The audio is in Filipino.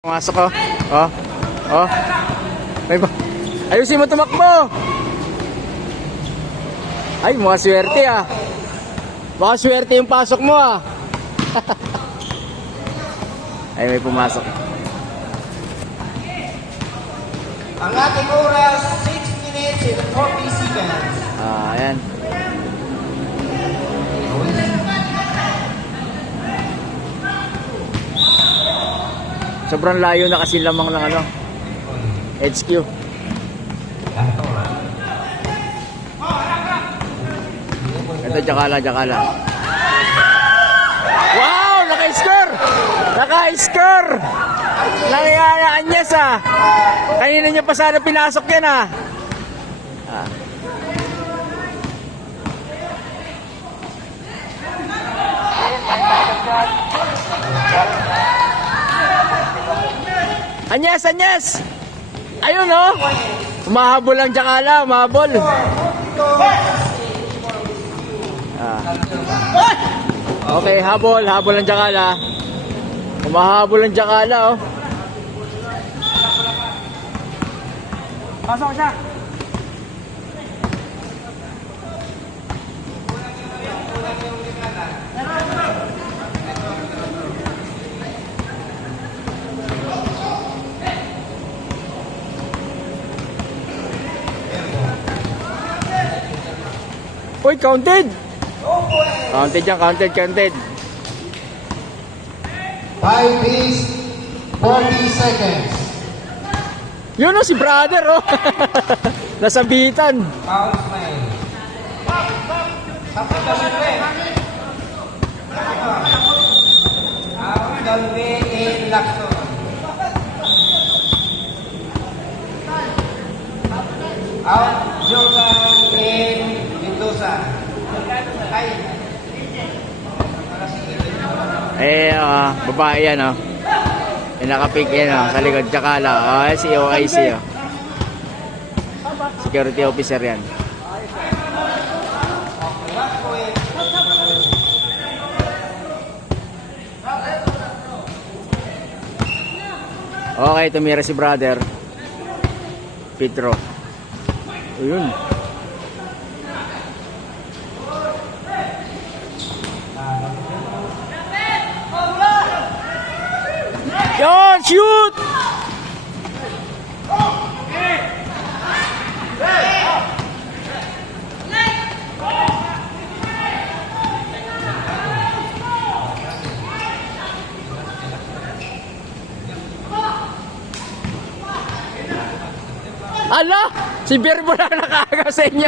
Pumasok ko. Oh. Oh. Ay ba? Ayusin mo tumakbo. Ay, mga swerte ah. Baka swerte yung pasok mo ah. Ay, may pumasok. Ang ating oras, 6 minutes and 40 seconds. Ah, ayan. Sobrang layo na kasi lamang ng ano. HQ. Ito, Jakala, Jakala. Wow! Naka-score! Naka-score! Nangyayaan niya sa... Kanina niya pa sana pinasok yan ah. ah. Anyas, Anyas! Ayun oh! Umahabol ang Jakala, umahabol. Ah. Okay, habol, habol ang Jakala. Umahabol ang Jakala oh. Pasok siya. Uy, counted! Counted yan, counted, counted. 5 is 40 seconds. Yun oh, si brother oh. Nasabitan. Foul play. Sa pagkasimple. Ang Dalve in Lacson. Out Jordan in Mendoza. Ay. Eh, ah, babae yan oh. Yung nakapig yan oh, sa likod, Jakala. Ah, si OIC oh. Security officer yan. Okay, tumira si brother. Pedro. Ayun. Yon, shoot! Ala! Si Birbo na nakaaga sa inyo.